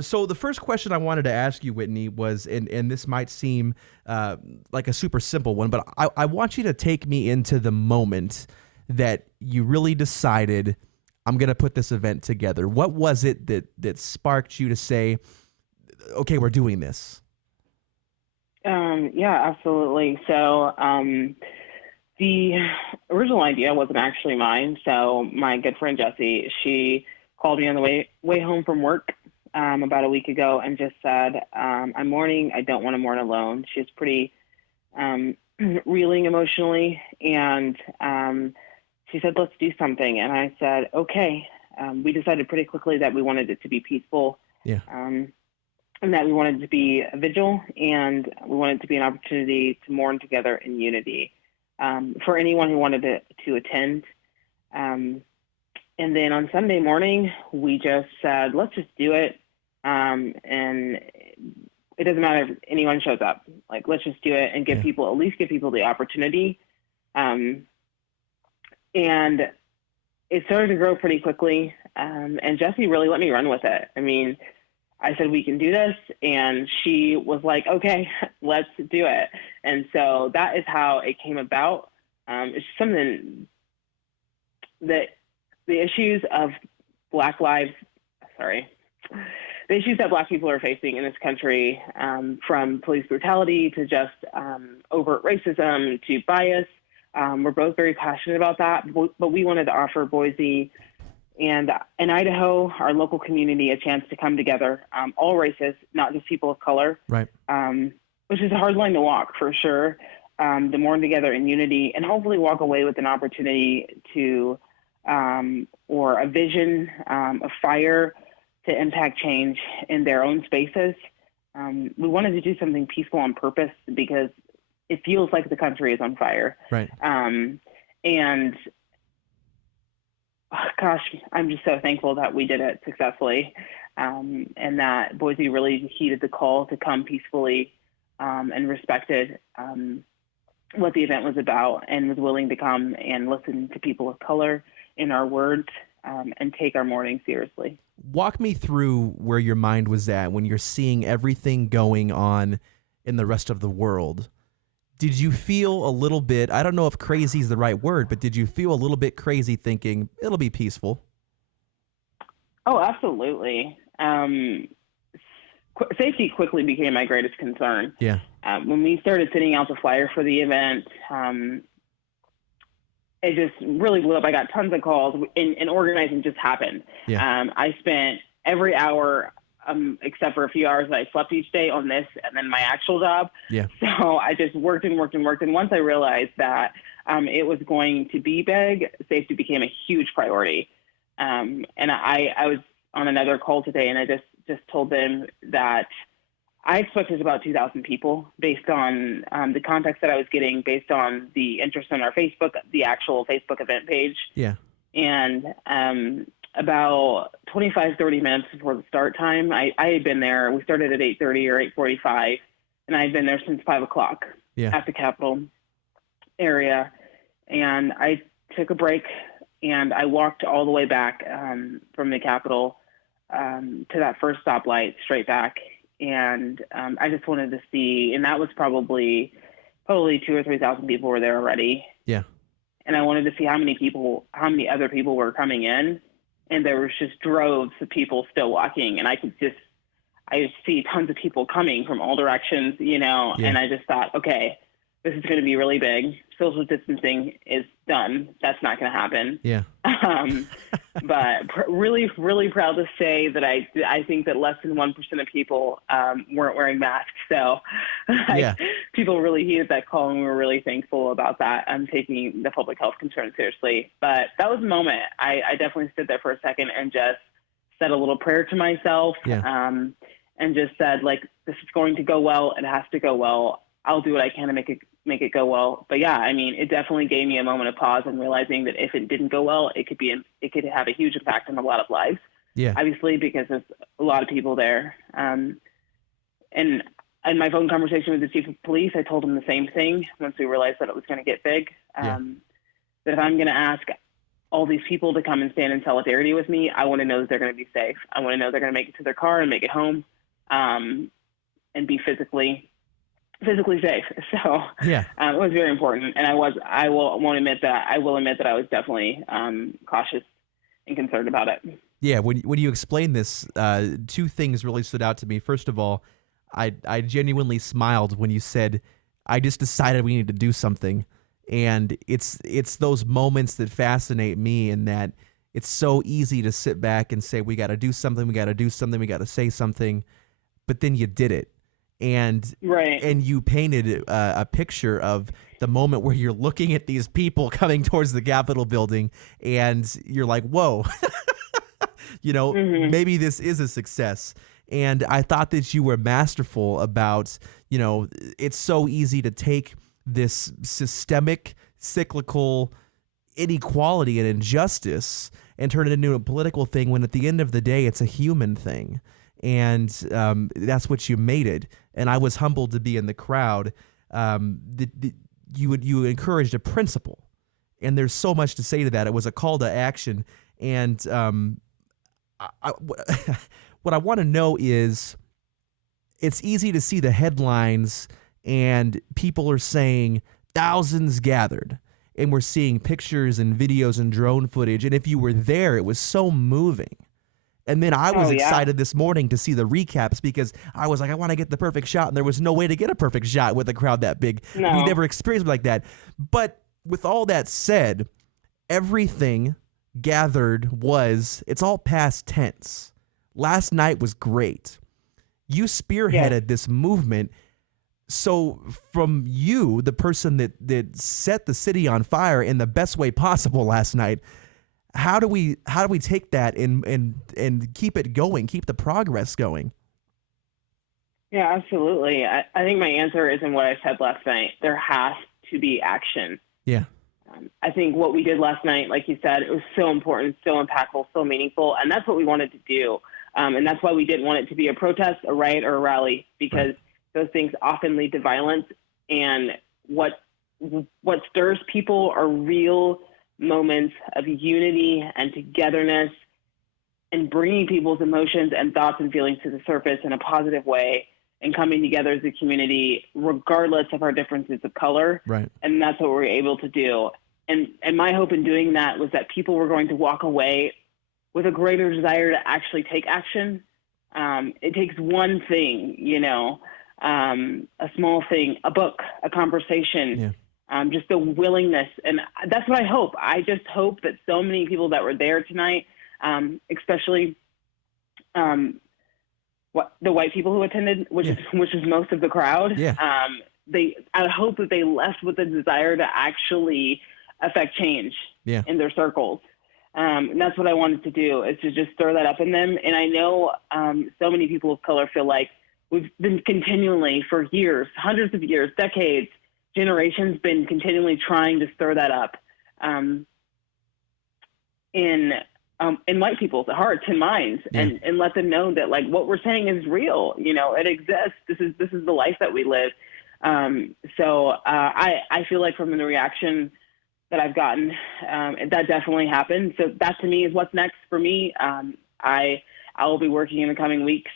So the first question I wanted to ask you, Whitney, was, and this might seem like a super simple one, but I want you to take me into the moment that you really decided I'm going to put this event together. What was it that sparked you to say, okay, we're doing this? Yeah, absolutely. So the original idea wasn't actually mine. So my good friend Jessie, she called me on the way home from work about a week ago and just said, "I'm mourning. I don't want to mourn alone." She's pretty um, reeling emotionally, and she said, "Let's do something." And I said, "Okay." We decided pretty quickly that we wanted it to be peaceful. Yeah. And that we wanted it to be a vigil, and we wanted it to be an opportunity to mourn together in unity for anyone who wanted to attend. Um, and then on Sunday morning, we just said, let's just do it. And it doesn't matter if anyone shows up. Like, let's just do it and Yeah. at least give people the opportunity. And it started to grow pretty quickly. And Jessie really let me run with it. I mean, I said, we can do this. And she was like, okay, let's do it. And so that is how it came about. It's something that the issues of Black lives, sorry, the issues that Black people are facing in this country, from police brutality to just overt racism to bias. We're both very passionate about that, but we wanted to offer Boise and in Idaho, our local community, a chance to come together, all races, not just people of color, Right. Which is a hard line to walk for sure, to mourn together in unity and hopefully walk away with an opportunity to, or a vision, a fire to impact change in their own spaces. We wanted to do something peaceful on purpose because it feels like the country is on fire. Right. And gosh, I'm just so thankful that we did it successfully, and that Boise really heeded the call to come peacefully, and respected what the event was about and was willing to come and listen to people of color in our words, and take our mourning seriously. Walk me through where your mind was at when you're seeing everything going on in the rest of the world. Did you feel a little bit, I don't know if crazy is the right word, but did you feel a little bit crazy thinking it'll be peaceful? Oh, absolutely. Safety quickly became my greatest concern. Yeah. When we started sending out the flyer for the event, it just really blew up. I got tons of calls, and organizing just happened. Yeah. I spent every hour, except for a few hours that I slept each day on this and then my actual job. Yeah. So I just worked and worked and worked. And once I realized that it was going to be big, safety became a huge priority. And I was on another call today, and I just told them that I expected about 2,000 people based on the context that I was getting, based on the interest in our Facebook, the actual Facebook event page. Yeah. And about 25, 30 minutes before the start time, I had been there. We started at 8:30 or 8:45, and I had been there since 5 o'clock Yeah. at the Capitol area. And I took a break, and I walked all the way back from the Capitol to that first stoplight, straight back. And I just wanted to see, and that was probably 2,000 or 3,000 people were there already. Yeah. And I wanted to see how many other people were coming in. And there was just droves of people still walking. And I see tons of people coming from all directions, Yeah. and I just thought, okay, this is going to be really big. Social distancing is done. That's not going to happen. Yeah. But really, really proud to say that I think that less than 1% of people weren't wearing masks. So Yeah. people really heeded that call, and we were really thankful about that. I'm taking the public health concern seriously. But that was a moment. I definitely stood there for a second and just said a little prayer to myself, Yeah. and just said, like, this is going to go well. It has to go well. I'll do what I can to make it go well. But yeah, I mean, it definitely gave me a moment of pause and realizing that if it didn't go well, it could have a huge impact on a lot of lives. Yeah. Obviously, because there's a lot of people there. And in my phone conversation with the chief of police, I told him the same thing once we realized that it was going to get big. Yeah. That if I'm going to ask all these people to come and stand in solidarity with me, I want to know that they're going to be safe. I want to know they're going to make it to their car and make it home, and be physically safe. So Yeah. it was very important. And I will admit that I was definitely cautious and concerned about it. Yeah, when you explained this, two things really stood out to me. First of all, I genuinely smiled when you said, "I just decided we need to do something," and it's those moments that fascinate me, in that it's so easy to sit back and say, "We got to do something. We got to do something. We got to say something," but then you did it, and Right. and you painted a picture of the moment where you're looking at these people coming towards the Capitol building, and you're like, "Whoa." Mm-hmm. Maybe this is a success. And I thought that you were masterful about, it's so easy to take this systemic, cyclical inequality and injustice and turn it into a political thing, when at the end of the day, it's a human thing. And that's what you made it. And I was humbled to be in the crowd. You encouraged a principle. And there's so much to say to that. It was a call to action. And what I want to know is, it's easy to see the headlines and people are saying thousands gathered, and we're seeing pictures and videos and drone footage. And if you were there, it was so moving. And then I was excited this morning to see the recaps, because I was like, I want to get the perfect shot. And there was no way to get a perfect shot with a crowd that big. No. We never experienced it like that. But with all that said, everything gathered it's all past tense. Last night was great. You spearheaded this movement. So from you, the person that set the city on fire in the best way possible last night, how do we take that and keep it going, keep the progress going? Yeah, absolutely. I think my answer is in what I said last night. There has to be action. Yeah. I think what we did last night, like you said, it was so important, so impactful, so meaningful, and that's what we wanted to do. And that's why we didn't want it to be a protest, a riot, or a rally, because those things often lead to violence. And what stirs people are real moments of unity and togetherness, and bringing people's emotions and thoughts and feelings to the surface in a positive way, and coming together as a community, regardless of our differences of color. Right. And that's what we're able to do. And my hope in doing that was that people were going to walk away with a greater desire to actually take action. It takes one thing, a small thing, a book, a conversation, just a willingness. And that's what I hope. I just hope that so many people that were there tonight, especially the white people who attended, which is most of the crowd. Yeah. I hope that they left with a desire to actually affect change in their circles. And that's what I wanted to do, is to just stir that up in them. And I know so many people of color feel like we've been continually, for years, hundreds of years, decades, generations, been continually trying to stir that up in white people's hearts and minds, and let them know that, like, what we're saying is real. It exists. This is the life that we live. So I feel like from the reaction that I've gotten, that definitely happened. So that to me is what's next for me. I will be working in the coming weeks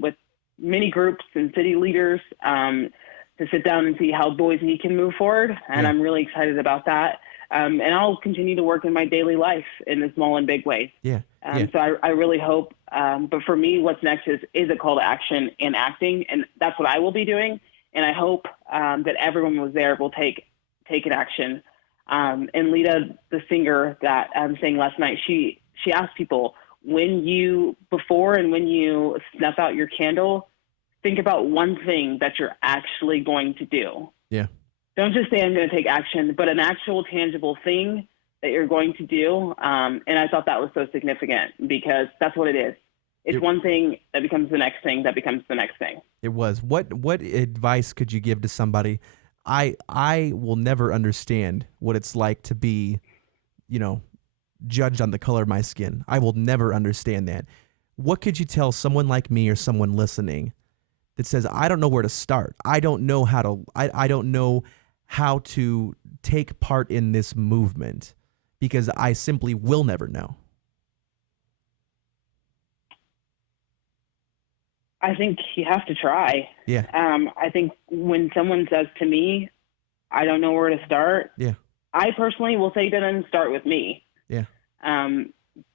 with many groups and city leaders to sit down and see how Boise can move forward. And I'm really excited about that. And I'll continue to work in my daily life in the small and big ways. So I really hope, but for me, what's next is a call to action and acting. And that's what I will be doing. And I hope that everyone was there will take an action. And Lita, the singer that sang last night, she asked people, before and when you snuff out your candle, think about one thing that you're actually going to do. Yeah. Don't just say I'm going to take action, but an actual tangible thing that you're going to do. And I thought that was so significant, because that's what it is. It's one thing that becomes the next thing that becomes the next thing. It was. What advice could you give to somebody? I will never understand what it's like to be, judged on the color of my skin. I will never understand that. What could you tell someone like me or someone listening that says, I don't know where to start. I don't know how to take part in this movement, because I simply will never know? I think you have to try. Yeah. I think when someone says to me, I don't know where to start, Yeah. I personally will say to them, start with me. Yeah.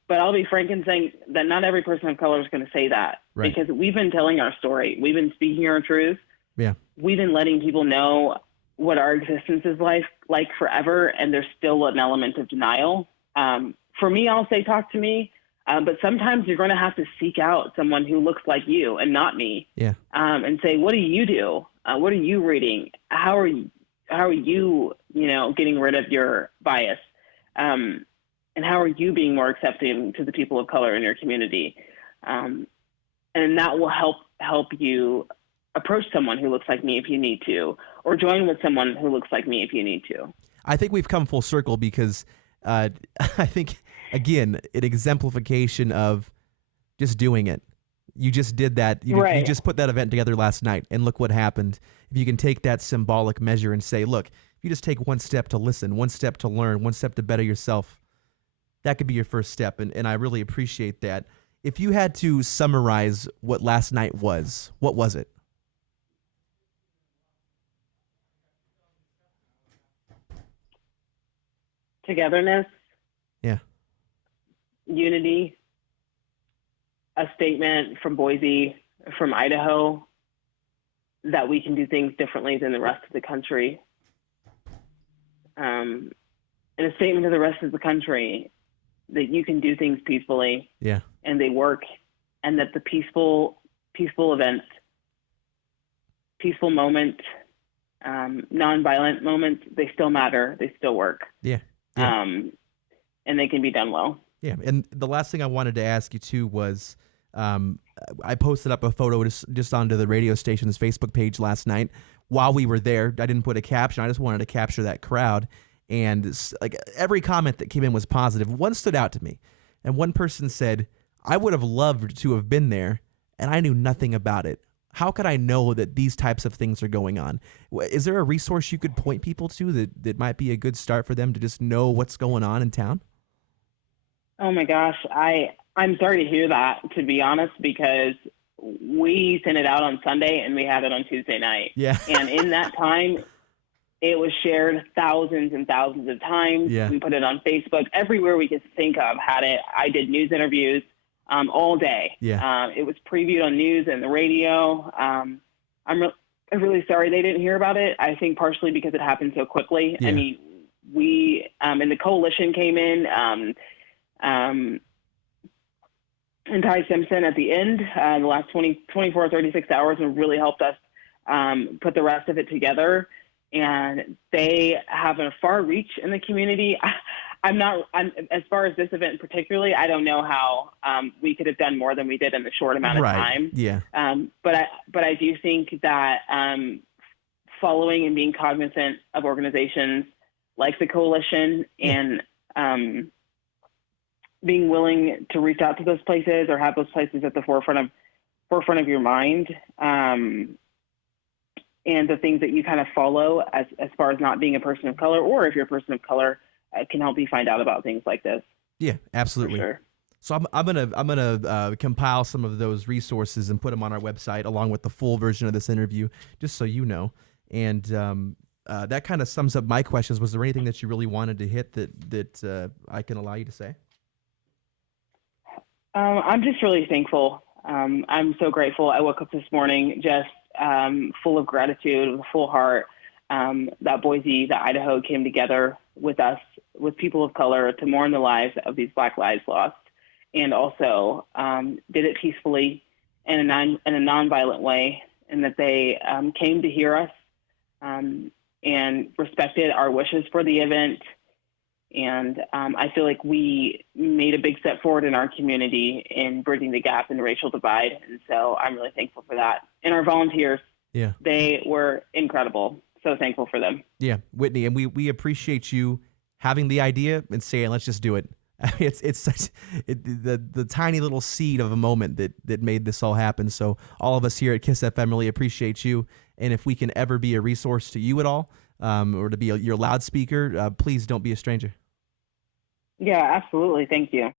But I'll be frank in saying that not every person of color is going to say that, Right. because we've been telling our story. We've been speaking our truth. Yeah. We've been letting people know what our existence is like forever, and there's still an element of denial. For me, I'll say talk to me, but sometimes you're going to have to seek out someone who looks like you and not me. Yeah. And say, what do you do? What are you reading? How are you, getting rid of your bias? And how are you being more accepting to the people of color in your community? And that will help you approach someone who looks like me if you need to, or join with someone who looks like me if you need to. I think we've come full circle because I think, again, an exemplification of just doing it. You just did that. You just put that event together last night, and look what happened. If you can take that symbolic measure and say, look, if you just take one step to listen, one step to learn, one step to better yourself, that could be your first step, and I really appreciate that. If you had to summarize what last night was, what was it? Togetherness. Yeah. Unity. A statement from Boise, from Idaho, that we can do things differently than the rest of the country. And a statement to the rest of the country that you can do things peacefully. Yeah. And they work, and that the peaceful events, peaceful moment, nonviolent moments, they still matter. They still work. Yeah. Yeah. And they can be done well. Yeah. And the last thing I wanted to ask you too was, I posted up a photo just onto the radio station's Facebook page last night while we were there. I didn't put a caption. I just wanted to capture that crowd. And like every comment that came in was positive. One stood out to me. And one person said, I would have loved to have been there, and I knew nothing about it. How could I know that these types of things are going on? Is there a resource you could point people to that might be a good start for them to just know what's going on in town? Oh my gosh. I'm sorry to hear that, to be honest, because we sent it out on Sunday and we had it on Tuesday night. Yeah. And in that time, it was shared thousands and thousands of times. Yeah. We put it on Facebook. Everywhere we could think of had it. I did news interviews all day. Yeah. It was previewed on news and the radio. I'm really sorry they didn't hear about it. I think partially because it happened so quickly. Yeah. I mean, we and the coalition came in. And Ty Simpson at the end, the last 24 or 36 hours, and really helped us put the rest of it together. And they have a far reach in the community. I'm as far as this event particularly, I don't know how we could have done more than we did in the short amount of time. Yeah. But I do think that following and being cognizant of organizations like the coalition and being willing to reach out to those places or have those places at the forefront of your mind, and the things that you kind of follow as far as not being a person of color, or if you're a person of color, can help you find out about things like this. Yeah, absolutely. For sure. So I'm gonna compile some of those resources and put them on our website along with the full version of this interview, just so you know. And that kind of sums up my questions. Was there anything that you really wanted to hit that I can allow you to say? I'm just really thankful. I'm so grateful. I woke up this morning just full of gratitude, with a full heart, that Boise, that Idaho came together with us, with people of color, to mourn the lives of these Black lives lost, and also did it peacefully in a nonviolent way, and that they came to hear us and respected our wishes for the event. And I feel like we made a big step forward in our community in bridging the gap and the racial divide. And so I'm really thankful for that. And our volunteers, they were incredible. So thankful for them. Yeah, Whitney, and we appreciate you having the idea and saying, let's just do it. It's such the tiny little seed of a moment that made this all happen. So all of us here at KISS FM really appreciate you. And if we can ever be a resource to you at all, or to be your loudspeaker, please don't be a stranger. Yeah, absolutely. Thank you.